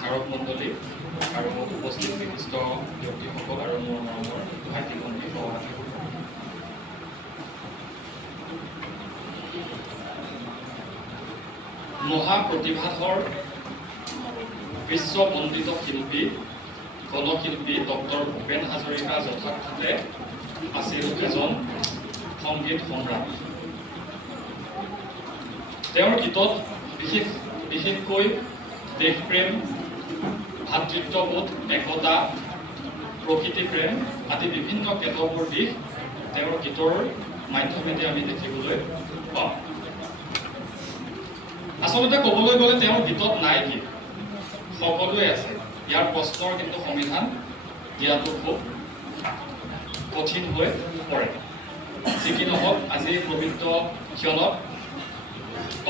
স্মাৰক মণ্ডলী আৰু উপস্থিত বিশিষ্ট ব্যক্তিসকল আৰু মোৰ মৰমৰ ভাইটি ভণ্টি সহপাঠী মহাপ্ৰতিভাধৰ বিশ্ববন্দিত শিল্পী গণশিল্পী ডক্টৰ ভূপেন হাজৰিকা যথাৰ্থতে আছিল এজন সংগীত সম্ৰাট। তেওঁৰ গীতত বিশেষকৈ দেশপ্ৰেম, ভাতৃত্ববোধ, একতা, প্ৰকৃতি প্ৰেম আদি বিভিন্ন কেতবোৰ দিশ তেওঁৰ গীতৰ মাধ্যমেৰে আমি দেখিবলৈ পাওঁ। আচলতে ক'বলৈ গ'লে তেওঁৰ গীতত নাই গীত, সকলোৱে আছে। ইয়াৰ প্ৰশ্নৰ কিন্তু সমাধান দিয়াটো খুব কঠিন হৈ পৰে। যি কি নহওক, আজি পবিত্ৰ ক্ষণত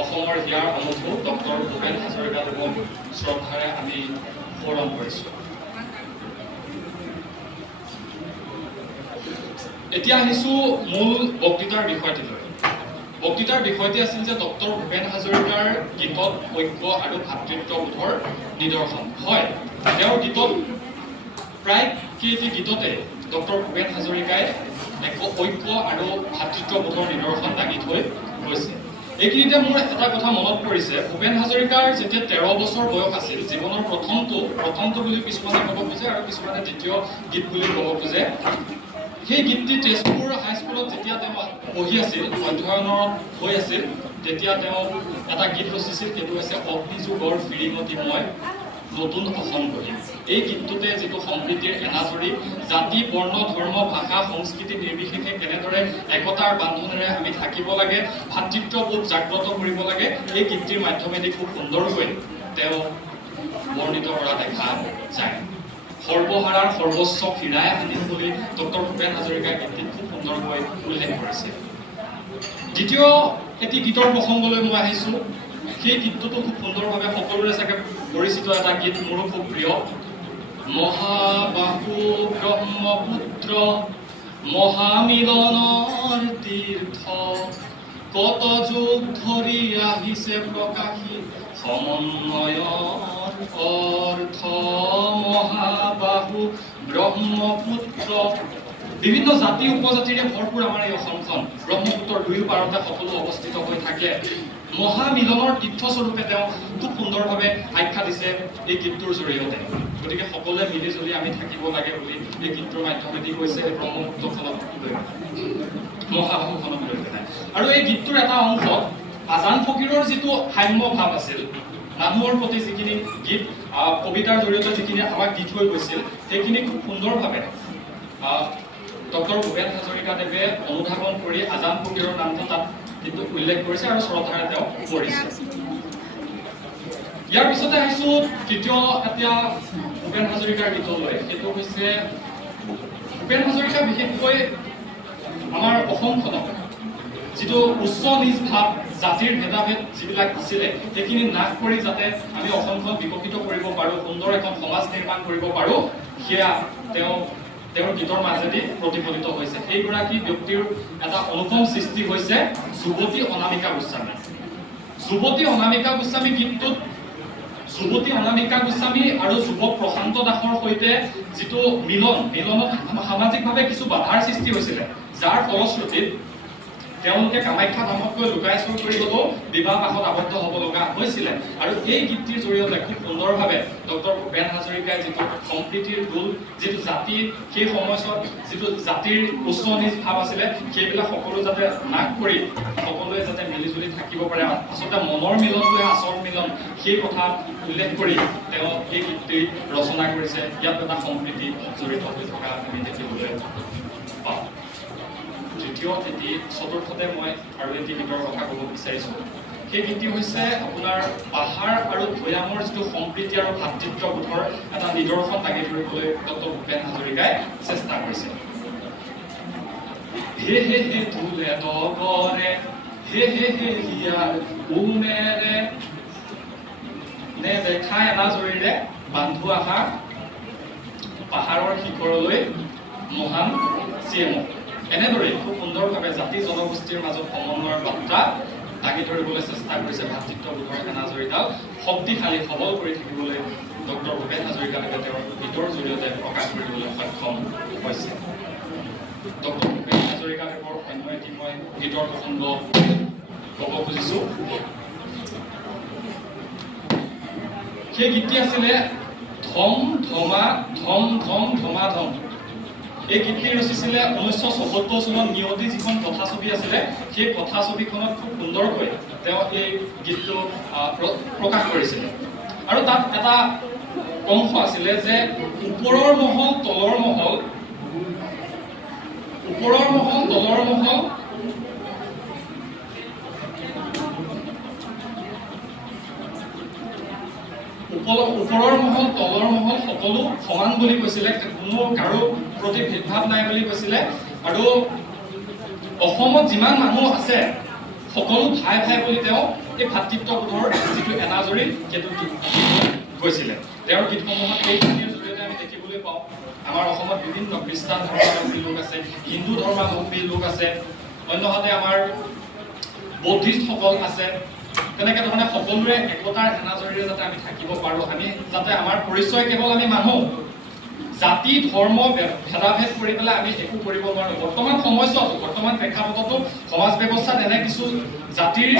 অসমৰ হিয়াৰ অনুভৱ ডক্টৰ ভূপেন হাজৰিকাদেৱক শ্ৰদ্ধাৰে আমি সোঁৱৰণ কৰিছোঁ। এতিয়া আহিছোঁ মূল বক্তৃতাৰ বিষয়টিলৈ। বক্তৃতাৰ বিষয়টি আছিল যে ডক্টৰ ভূপেন হাজৰিকাৰ গীতত ঐক্য আৰু ভাতৃত্ববোধৰ নিদৰ্শন। হয়, তেওঁৰ গীতত প্ৰায় কেইটি গীততে ডক্টৰ ভূপেন হাজৰিকাই ঐক্য আৰু ভাতৃত্ববোধৰ নিদৰ্শন দাঙি থৈ গৈছে। এইখিনিতে মোৰ এটা কথা মনত পৰিছে, ভূপেন হাজৰিকাৰ যেতিয়া 13 বছৰ বয়স আছিল, জীৱনৰ প্ৰথমটো বুলি কিছুমানে ক'ব খোজে আৰু কিছুমানে দ্বিতীয় গীত বুলি ক'ব খোজে। সেই গীতটি তেজপুৰ হাইস্কুলত যেতিয়া তেওঁ পঢ়ি আছিল, অধ্যয়নত হৈ আছিল, তেতিয়া তেওঁ এটা গীত ৰচিছিল, সেইটো হৈছে অগ্নিযুগৰ ফিৰিঙতি মই নতুন অসম গঢ়িম। এই গীতটোতে যিটো সম্প্ৰীতিৰ এনাজৰী, জাতি, বৰ্ণ, ধৰ্ম, ভাষা, সংস্কৃতি নিৰ্বিশেষে কেনেদৰে একতাৰ বান্ধোনেৰে আমি থাকিব লাগে, ভাতৃত্ববোধ জাগ্ৰত কৰিব লাগে, এই গীতটিৰ মাধ্যমেদি খুব সুন্দৰকৈ তেওঁ বৰ্ণিত কৰা দেখা যায়। সৰ্বহাৰাৰ সৰ্বস্ব ফিৰাই আনিম বুলি ডক্টৰ ভূপেন হাজৰিকাই গীতটিত খুব সুন্দৰকৈ উল্লেখ কৰিছে। দ্বিতীয় এটি গীতৰ প্ৰসংগলৈ মই আহিছোঁ। সেই গীতটোতো খুব সুন্দৰভাৱে সকলোৰে চাগে পৰিচিত এটা গীত, মোৰো খুব প্ৰিয়। মহাবাহু ব্ৰহ্মপুত্ৰ মহামিলনৰ তীৰ্থ, কত যুগ ধৰি আহিছে প্ৰকাশী সমন্বয়ৰ অৰ্থ। মহাবাহু ব্ৰহ্মপুত্ৰ, বিভিন্ন জাতি উপজাতিৰে ভৰপূৰ আমাৰ এই অসমখন। ব্ৰহ্মপুত্ৰৰ দুয়ো পাৰতে সকলো অৱস্থিত হৈ থাকে। মহামিলনৰ তীৰ্থস্বৰূপে তেওঁ খুব সুন্দৰভাৱে আখ্যা দিছে এই গীতটোৰ জৰিয়তে। গতিকে সকলোৱে মিলি জুলি আমি থাকিব লাগে বুলি এই গীতটোৰ মাধ্যমেদি কৈছে, এই ব্ৰহ্মপুত্ৰখনক লৈ মহাবাহুখনক লৈ পেলাই। আৰু এই গীতটোৰ এটা অংশ আজান ফকীৰৰ যিটো সাম্য ভাৱ আছিল, মানুহৰ প্ৰতি যিখিনি গীত কবিতাৰ জৰিয়তে যিখিনি আমাক দি থৈ গৈছিল, সেইখিনি খুব সুন্দৰভাৱে ডক্টৰ ভূপেন হাজৰিকাদেৱে অনুধাৱন কৰি আজান ফকীৰৰ নামটো তাত কিন্তু উল্লেখ কৰিছে আৰু শ্ৰদ্ধাৰে তেওঁ কৰিছে। ইয়াৰ পিছতে আহিছোঁ তৃতীয় এতিয়া ভূপেন হাজৰিকাৰ গীতলৈ। সেইটো হৈছে ভূপেন হাজৰিকা বিশেষকৈ আমাৰ অসমখনক যিটো উচ্চ নিজ ভাৱ, জাতিৰ ভেদাভেদ যিবিলাক আছিলে, সেইখিনি নাশ কৰি যাতে আমি অসমখন বিকশিত কৰিব পাৰোঁ, সুন্দৰ এখন সমাজ নিৰ্মাণ কৰিব পাৰোঁ, সেয়া তেওঁৰ গীতৰ মাজেদি প্ৰতিফলিত হৈছে। সেইগৰাকী ব্যক্তিৰ এটা অনুপম সৃষ্টি হৈছে যুৱতী অনামিকা গোস্বামী। যুৱতী অনামিকা গোস্বামী গীতটোত যুৱতী অনামিকা গোস্বামী আৰু যুৱক প্ৰশান্ত দাসৰ সৈতে যিটো মিলনত সামাজিকভাৱে কিছু বাধাৰ সৃষ্টি হৈছিলে, যাৰ ফলশ্ৰুতিত তেওঁলোকে কামাখ্যা ধামতকৈ লুকাই চুৰ কৰি গ'লেও বিবাহ পাশত আবদ্ধ হ'ব লগা হৈছিলে। আৰু এই গীতটিৰ জৰিয়তে খুব সুন্দৰভাৱে ডক্টৰ ভূপেন হাজৰিকাই যিটো সম্প্ৰীতিৰ দোল, যিটো জাতি, সেই সময়ছোৱাত যিটো জাতিৰ উচ্চ নিজ ভাৱ আছিলে, সেইবিলাক সকলো যাতে নাশ কৰি সকলোৱে যাতে মিলিজুলি থাকিব পাৰে, আচলতে মনৰ মিলনটোৱে আচল মিলন, সেই কথা উল্লেখ কৰি তেওঁ এই গীতটি ৰচনা কৰিছে। ইয়াত এটা সম্প্ৰীতি জড়িত হৈ থকা আমি দেখিবলৈ পাওঁ। চতুৰ্থতে মই আৰু এটি গীতৰ কথা ক'ব বিচাৰিছোঁ। সেই গীতটি হৈছে আপোনাৰ পাহাৰ আৰু ভৈয়ামৰ যিটো সম্প্ৰীতি আৰু ভাতৃত্ববোধৰ এটা নিদৰ্শন দাঙি ধৰিবলৈ ডক্টৰ ভূপেন হাজৰিকাই চেষ্টা কৰিছে। হে হে হে তুলে ডগৰে, হে হে হে হিয়াৰ উমেৰে, নেদেখা এনাজৰীৰে বান্ধো আহা পাহাৰৰ শিখৰলৈ মহান চিএমক। এনেদৰে খুব সুন্দৰভাৱে জাতি জনগোষ্ঠীৰ মাজত সমন্বয়ৰ বাৰ্তা দাঙি ধৰিবলৈ চেষ্টা কৰিছে ভাতৃত্ববোধৰ এনাজৰীডাল শক্তিশালী সবল কৰি থাকিবলৈ ডক্টৰ ভূপেন হাজৰিকাদেৱে তেওঁৰ গীতৰ জৰিয়তে প্ৰকাশ কৰিবলৈ সক্ষম হৈছে। ডক্টৰ ভূপেন হাজৰিকাদেৱৰ অন্য এটি মই গীতৰ প্ৰসংগ ক'ব খুজিছো। সেই গীতটি আছিলে ধম ধমা ধম ধম ধমা ধম। এই গীতটি ৰচিছিলে 1974 চনত নিয়তি যিখন কথাছবি আছিলে সেই কথাছবিখনত খুব সুন্দৰকৈ তেওঁ এই গীতটো প্ৰকাশ কৰিছিলে। আৰু তাত এটা অংশ আছিলে যে ওপৰৰ মহল তলৰ মহল, ওপৰৰ মহল তলৰ মহল ওপৰৰ মহল তলৰ মহল সকলো সমান বুলি কৈছিলে, কোনো কাৰো প্ৰতি ভেদভাৱ নাই বুলি কৈছিলে। আৰু অসমত যিমান মানুহ আছে সকলো ভাই ভাই বুলি তেওঁ এই ভাতৃত্ববোধৰ যিটো এনাজৰী সেইটো কৈছিলে। তেওঁৰ গীতসমূহত এই গীতৰ জৰিয়তে আমি দেখিবলৈ পাওঁ আমাৰ অসমত বিভিন্ন খ্ৰীষ্টান ধৰ্মাৱলম্বী লোক আছে, হিন্দু ধৰ্মাৱলম্বী লোক আছে, অন্যহাতে আমাৰ বৌদ্ধিষ্টসকল আছে। তেনেকে ধৰণে সকলোৰে একতাৰ এনাজৰীৰে যাতে আমি থাকিব পাৰোঁ, আমি যাতে আমাৰ পৰিচয় কেৱল আমি মানুহ, জাতি ধৰ্ম ভেদাভেদ কৰি পেলাই আমি একো কৰিব নোৱাৰোঁ। বৰ্তমান সময়ছোৱাতো বৰ্তমান প্ৰেক্ষাপটতো সমাজ ব্যৱস্থাত এনে কিছু জাতিৰ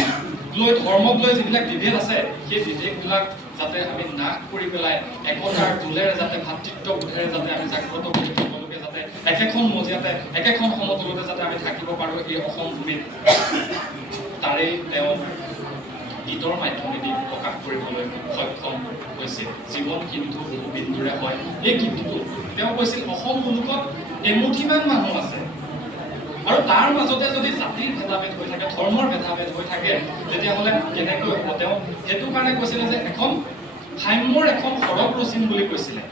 লৈ ধৰ্মক লৈ যিবিলাক বিভেদ আছে সেই বিভেদবিলাক যাতে আমি নাশ কৰি পেলাই একতাৰ দোলেৰে যাতে ভাতৃত্ববোধেৰে যাতে আমি জাগ্ৰত কৰি সকলোকে যাতে একেখন মজিয়াতে একেখন সমতলতে যাতে আমি থাকিব পাৰোঁ এই অসম ভূমিত, তাৰেই তেওঁ গীতৰ মাধ্যমেদি প্ৰকাশ কৰিবলৈ সক্ষম হৈছে। জীৱন কিন্তু বহু বিন্দুৰে হয়। এই গীতটো তেওঁ কৈছিল অসম মুলুকত এমুঠিমান মানুহ আছে আৰু তাৰ মাজতে যদি জাতিৰ ভেদাভেদ হৈ থাকে, ধৰ্মৰ ভেদাভেদ হৈ থাকে, তেতিয়াহ'লে কেনেকৈ হ'ব? তেওঁ সেইটো কাৰণে কৈছিলে যে এখন সাম্যৰ এখন সৰগ ৰচিম বুলি কৈছিলে,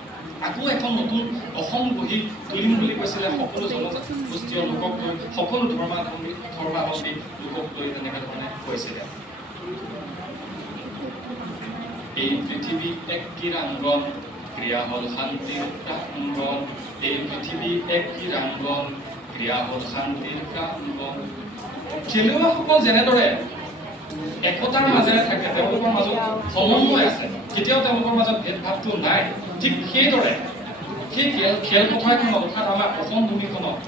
আকৌ এখন নতুন অসম গঢ়ি তুলিম বুলি কৈছিলে। সকলো জনগোষ্ঠীয় লোকক লৈ, সকলো ধৰ্মাৱলম্বী লোকক লৈ তেনেকুৱা ধৰণে কৈছিলে। এই পৃথিৱী এক ক্ৰীড়াংগন, ক্ৰীড়া হ'ল শান্তিৰ প্ৰাংগন। এই পৃথিৱী এক ক্ৰীড়াংগন, ক্ৰীড়া হ'ল শান্তিৰ প্ৰাংগন। খেলুৱৈসকল যেনেদৰে একতাৰ মাজেৰে থাকে, তেওঁলোকৰ মাজত সমন্বয় আছে, কেতিয়াও তেওঁলোকৰ মাজত ভেদভাৱটো নাই, ঠিক সেইদৰে সেই খেলপথাৰখনত অৰ্থাৎ আমাৰ অসম ভূমিখনত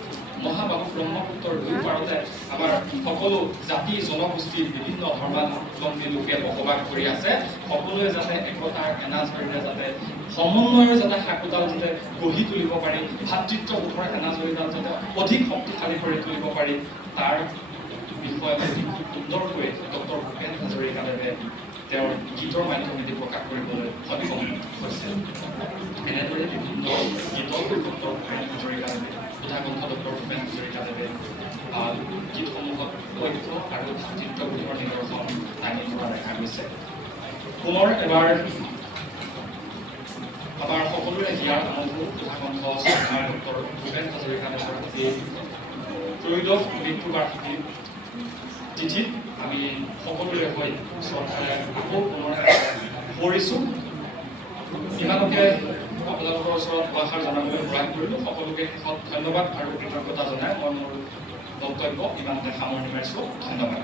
মহাবাহু ব্ৰহ্মপুত্ৰৰ দুই পাৰতে আমাৰ সকলো জাতি জনগোষ্ঠীৰ বিভিন্ন ধৰ্মাৱলম্বী লোকে বসবাস কৰি আছে। সকলোৱে যাতে একতাৰ এনাজৰীৰে যাতে সমন্বয়ৰ যাতে সাকোডাল যাতে গঢ়ি তুলিব পাৰি, ভাতৃত্ববোধৰ এনাজৰীডাল যাতে অধিক শক্তিশালী কৰি তুলিব পাৰি, তাৰ বিষয়ে খুব সুন্দৰকৈ ডক্টৰ ভূপেন হাজৰিকাদেৱে তেওঁৰ গীতৰ মাধ্যমেদি প্ৰকাশ কৰিবলৈ সক্ষম হৈছে। এনেদৰে বিভিন্ন গীতত ডক্টৰ ভূপেন হাজৰিকাদেৱে সুধাকণ্ঠ ডক্টৰ ভূপেন হাজৰিকাদেৱে গীতসমূহত ঐক্য আৰু ভাতৃত্ববোধৰ নিদৰ্শন দাঙি ধৰা দেখা গৈছে। পুনৰ এবাৰ আমাৰ সকলোৰে হিয়াৰ অনুভৱ সুধাকণ্ঠ শ্ৰদ্ধাৰ ডক্টৰ ভূপেন হাজৰিকাদেৱৰ এই ত্ৰয়োদশ মৃত্যুবাৰ্ষিকী তিথিত আমি সকলোৰে হৈ শ্ৰদ্ধাৰে আকৌ পুনৰ কৰিছোঁ। ইমানকে আপোনালোকৰ ওচৰত দুআষাৰ জনাবলৈ প্ৰয়াস কৰিলোঁ। সকলোকে শেষত ধন্যবাদ আৰু কৃতজ্ঞতা জনাই মই মোৰ বক্তব্য ইমানতে সামৰণি মাৰিছোঁ। ধন্যবাদ।